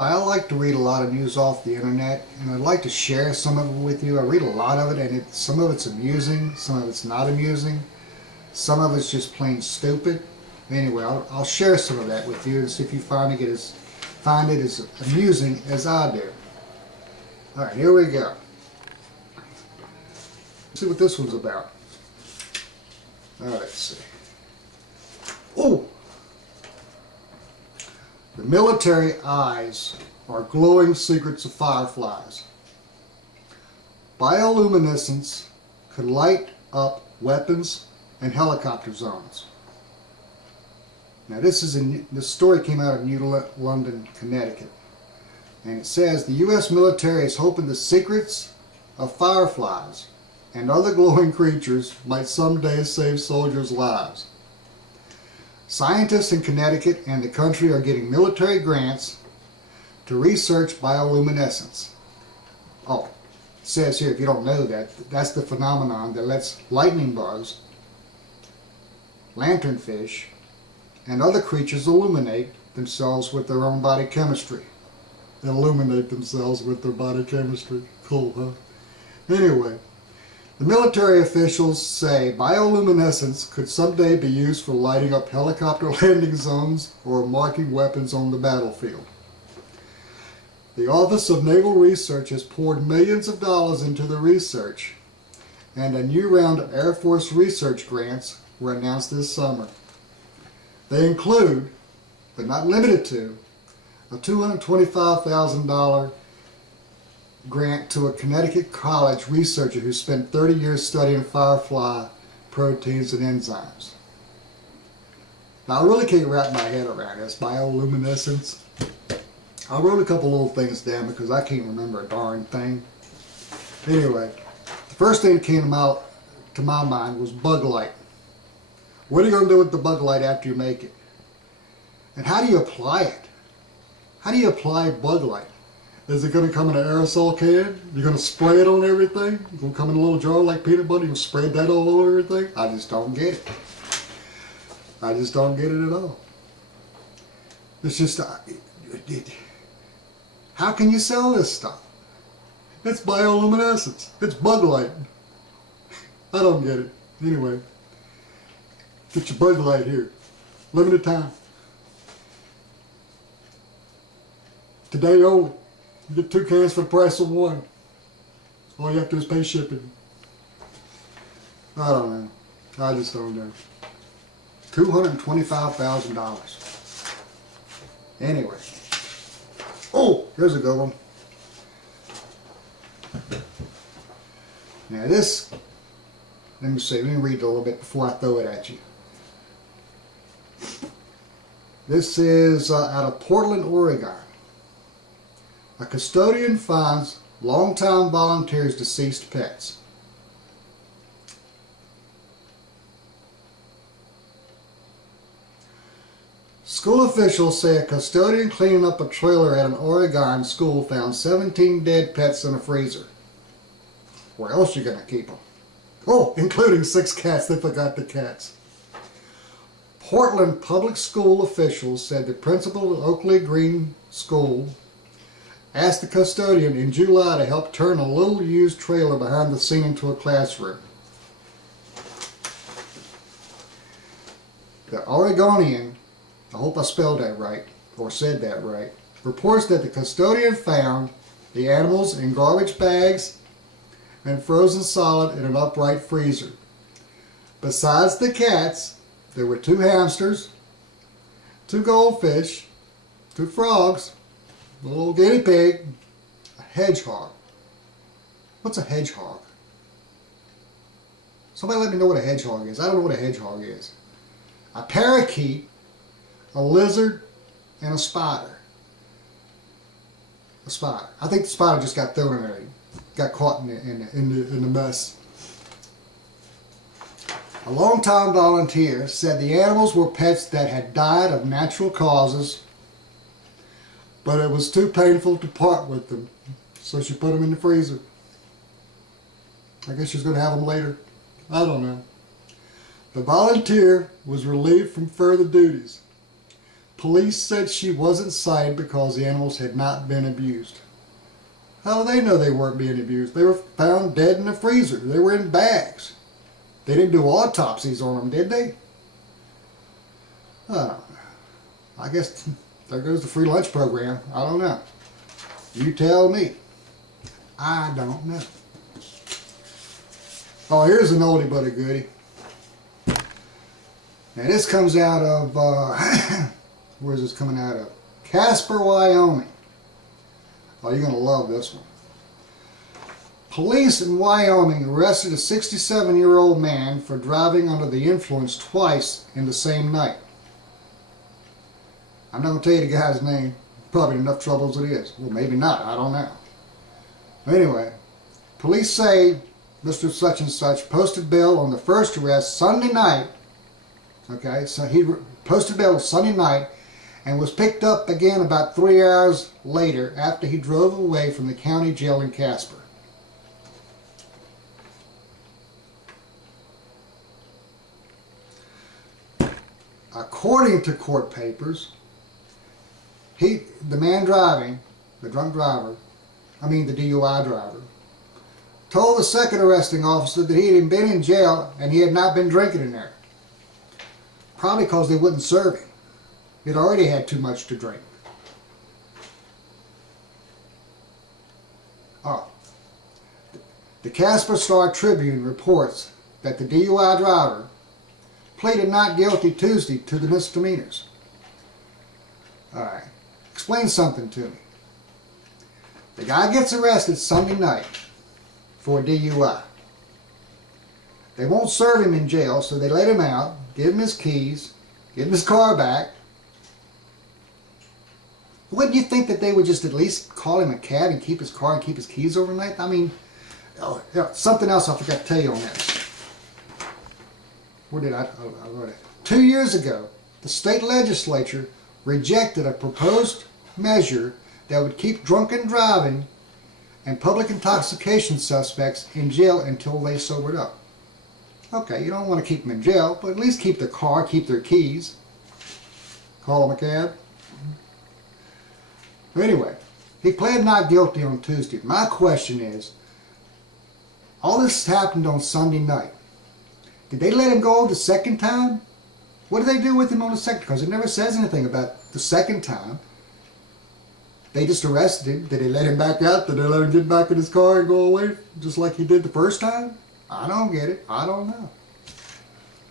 I like to read a lot of news off the internet, and I'd like to share some of it with you. I read a lot of it, and some of it's amusing, some of it's not amusing, some of it's just plain stupid. Anyway, I'll share some of that with you and see if you find it as amusing as I do. All right, here we go. Let's see what this one's about. All right, let's see. Oh! The military eyes are glowing secrets of fireflies. Bioluminescence could light up weapons and helicopter zones. Now this story came out of New London, Connecticut. And it says the U.S. military is hoping the secrets of fireflies and other glowing creatures might someday save soldiers' lives. Scientists in Connecticut and the country are getting military grants to research bioluminescence. Oh, it says here, if you don't know that, that's the phenomenon that lets lightning bugs, lanternfish, and other creatures illuminate themselves with their own body chemistry. Illuminate themselves with their body chemistry. Cool, huh? Anyway. The military officials say bioluminescence could someday be used for lighting up helicopter landing zones or marking weapons on the battlefield. The Office of Naval Research has poured millions of dollars into the research, and a new round of Air Force research grants were announced this summer. They include, but not limited to, a $225,000 grant to a Connecticut college researcher who spent 30 years studying firefly proteins and enzymes. Now I really can't wrap my head around this, bioluminescence. I wrote a couple little things down because I can't remember a darn thing. Anyway, the first thing that came to my mind was bug light. What are you going to do with the bug light after you make it? And how do you apply it? How do you apply bug light? Is it going to come in an aerosol can? You're going to spray it on everything? It's going to come in a little jar like peanut butter? You'll spread that all over everything? I just don't get it. I just don't get it at all. It's just, how can you sell this stuff? It's bioluminescence. It's bug light. I don't get it. Anyway, get your bug light here. Limited time. Today only. You get 2 cans for the price of 1. All you have to do is pay shipping. I don't know. I just don't know. $225,000. Anyway. Oh, here's a good one. Now this, let me read it a little bit before I throw it at you. This is out of Portland, Oregon. A custodian finds longtime volunteers' deceased pets. School officials say a custodian cleaning up a trailer at an Oregon school found 17 dead pets in a freezer. Where else are you going to keep them? Oh, including 6 cats. They forgot the cats. Portland public school officials said the principal of Oakley Green School asked the custodian in July to help turn a little used trailer behind the scene into a classroom. The Oregonian, I hope I spelled that right, or said that right, reports that the custodian found the animals in garbage bags and frozen solid in an upright freezer. Besides the cats, there were 2 hamsters, 2 goldfish, 2 frogs, a little guinea pig, a hedgehog. What's a hedgehog? Somebody let me know what a hedgehog is. I don't know what a hedgehog is. A parakeet, a lizard, and a spider. A spider. I think the spider just got thrown in there. Got caught in the mess. A longtime volunteer said the animals were pets that had died of natural causes, but it was too painful to part with them, so she put them in the freezer. I guess she's going to have them later. I don't know. The volunteer was relieved from further duties. Police said she wasn't cited because the animals had not been abused. How do they know they weren't being abused? They were found dead in the freezer. They were in bags. They didn't do autopsies on them, did they? I guess there goes the free lunch program. I don't know. You tell me. I don't know. Oh, here's an oldie but a goodie. Now this comes out of, where's this coming out of? Casper, Wyoming. Oh, you're going to love this one. Police in Wyoming arrested a 67-year-old man for driving under the influence twice in the same night. I'm not going to tell you the guy's name. Probably enough trouble as it is. Well, maybe not. I don't know. Anyway, police say Mr. Such and Such posted bail on the first arrest Sunday night. Okay, so he posted bail Sunday night and was picked up again about 3 hours later after he drove away from the county jail in Casper. According to court papers, the man driving, the drunk driver, the DUI driver, told the second arresting officer that he had been in jail and he had not been drinking in there. Probably because they wouldn't serve him. He'd already had too much to drink. The Casper Star-Tribune reports that the DUI driver pleaded not guilty Tuesday to the misdemeanors. Alright, explain something to me. The guy gets arrested Sunday night for DUI. They won't serve him in jail, so they let him out, give him his keys, give him his car back. Wouldn't you think that they would just at least call him a cab and keep his car and keep his keys overnight? Something else I forgot to tell you on this. Where did I wrote it? 2 years ago, the state legislature rejected a proposed measure that would keep drunken driving and public intoxication suspects in jail until they sobered up. Okay, you don't want to keep them in jail, but at least keep their car, keep their keys. Call them a cab. Anyway, he pled not guilty on Tuesday. My question is, all this happened on Sunday night. Did they let him go the second time? What did they do with him on the second? Because it never says anything about the second time. They just arrested him. Did they let him back out? Did they let him get back in his car and go away just like he did the first time? I don't get it. I don't know.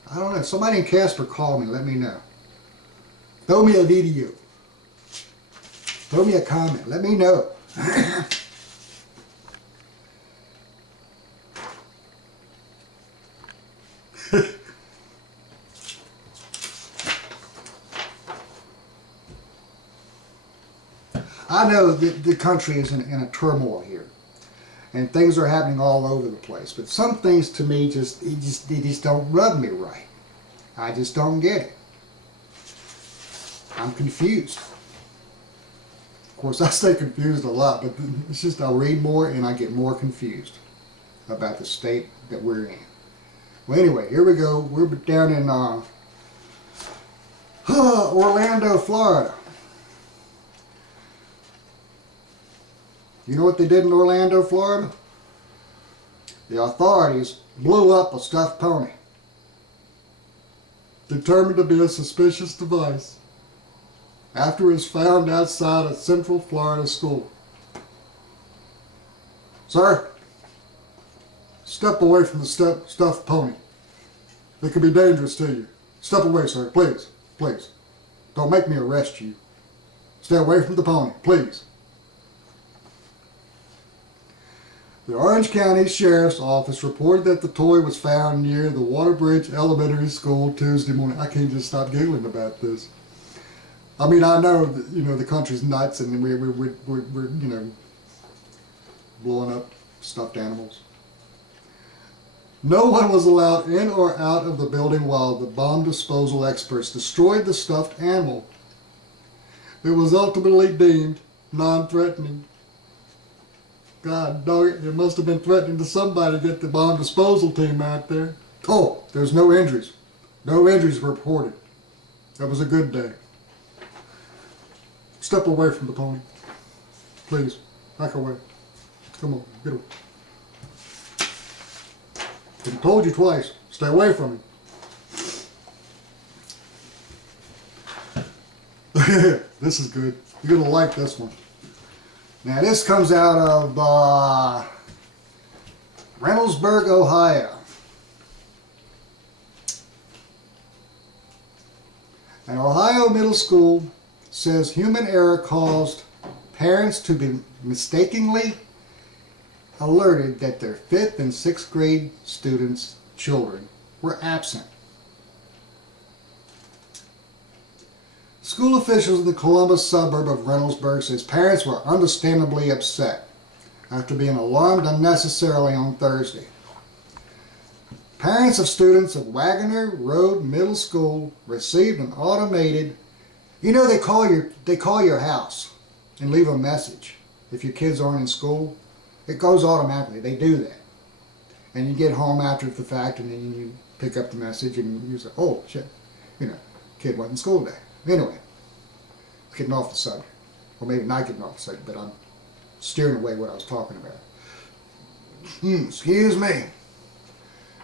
I don't know. Somebody in Casper call me. Let me know. Throw me a video. Throw me a comment. Let me know. I know that the country is in a turmoil here, and things are happening all over the place. But some things to me they just don't rub me right. I just don't get it. I'm confused. Of course, I stay confused a lot, but it's just I read more and I get more confused about the state that we're in. Well, anyway, here we go. We're down in Orlando, Florida. You know what they did in Orlando, Florida? The authorities blew up a stuffed pony, determined to be a suspicious device, after it was found outside a Central Florida school. Sir, step away from the stuffed pony. It could be dangerous to you. Step away, sir, please, please. Don't make me arrest you. Stay away from the pony, please. The Orange County Sheriff's Office reported that the toy was found near the Waterbridge Elementary School Tuesday morning. I can't just stop giggling about this. I mean, I know that, the country's nuts and we're blowing up stuffed animals. No one was allowed in or out of the building while the bomb disposal experts destroyed the stuffed animal. It was ultimately deemed non-threatening. God dog it must have been threatening to somebody to get the bomb disposal team out there. Oh, there's no injuries. No injuries reported. That was a good day. Step away from the pony. Please, back away. Come on, get away. I told you twice, stay away from me. This is good. You're gonna like this one. Now this comes out of Reynoldsburg, Ohio. An Ohio middle school says human error caused parents to be mistakenly alerted that their 5th and 6th grade students' children were absent. School officials in the Columbus suburb of Reynoldsburg says parents were understandably upset after being alarmed unnecessarily on Thursday. Parents of students of Wagoner Road Middle School received an automated, you know, they call your house and leave a message if your kids aren't in school. It goes automatically. They do that. And you get home after the fact and then you pick up the message and you say, oh shit, you know, kid wasn't in school today. Anyway, getting off the subject. Or maybe not getting off the subject, but I'm steering away what I was talking about. Excuse me.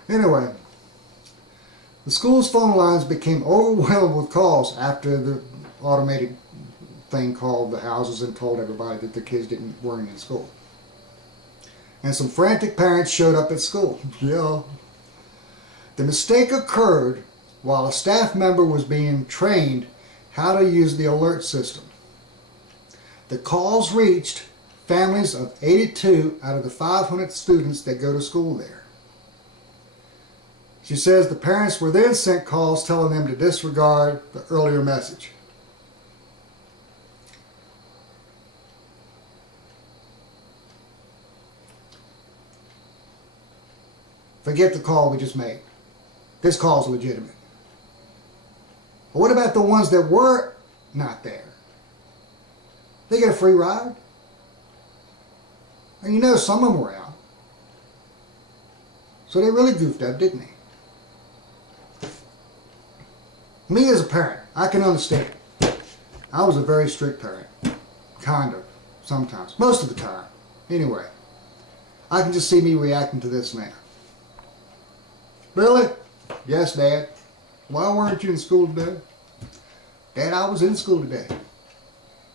Anyway, the school's phone lines became overwhelmed with calls after the automated thing called the houses and told everybody that the kids weren't in school. And some frantic parents showed up at school. Yeah. The mistake occurred while a staff member was being trained how to use the alert system. The calls reached families of 82 out of the 500 students that go to school there. She says the parents were then sent calls telling them to disregard the earlier message. Forget the call we just made. This call's legitimate. But what about the ones that were not there? They get a free ride? And you know some of them were out. So they really goofed up, didn't they? Me as a parent, I can understand. I was a very strict parent. Kind of. Sometimes. Most of the time. Anyway. I can just see me reacting to this now. Billy? Yes, Dad. Why weren't you in school today? Dad, I was in school today.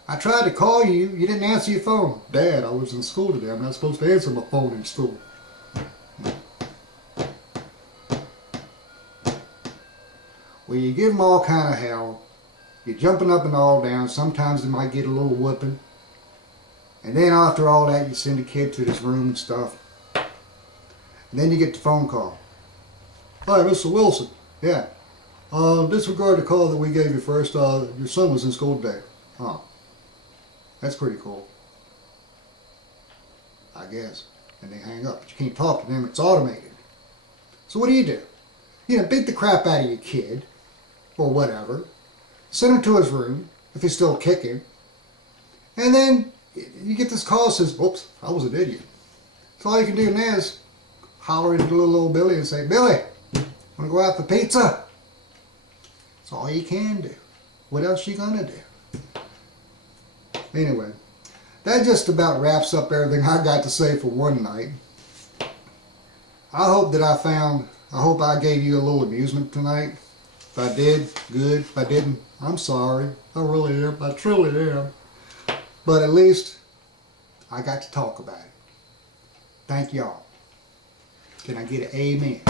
I tried to call you. You didn't answer your phone. Dad, I was in school today. I'm not supposed to answer my phone in school. Well, you give them all kind of hell. You're jumping up and all down. Sometimes they might get a little whooping. And then after all that, you send a kid to this room and stuff. And then you get the phone call. Hi, Mr. Wilson. Yeah. Disregard the call that we gave you first. Your son was in school today. Oh. That's pretty cool. I guess. And they hang up. But you can't talk to them. It's automated. So what do? You know, beat the crap out of your kid. Or whatever. Send him to his room. If he's still kicking. And then you get this call that says, oops, I was an idiot. So all you can do now is holler into little old Billy and say, Billy, want to go out for pizza? That's all you can do. What else you gonna do? Anyway, that just about wraps up everything I got to say for one night. I hope I gave you a little amusement tonight. If I did, good. If I didn't, I'm sorry. I really am. I truly am. But at least I got to talk about it. Thank y'all. Can I get an amen?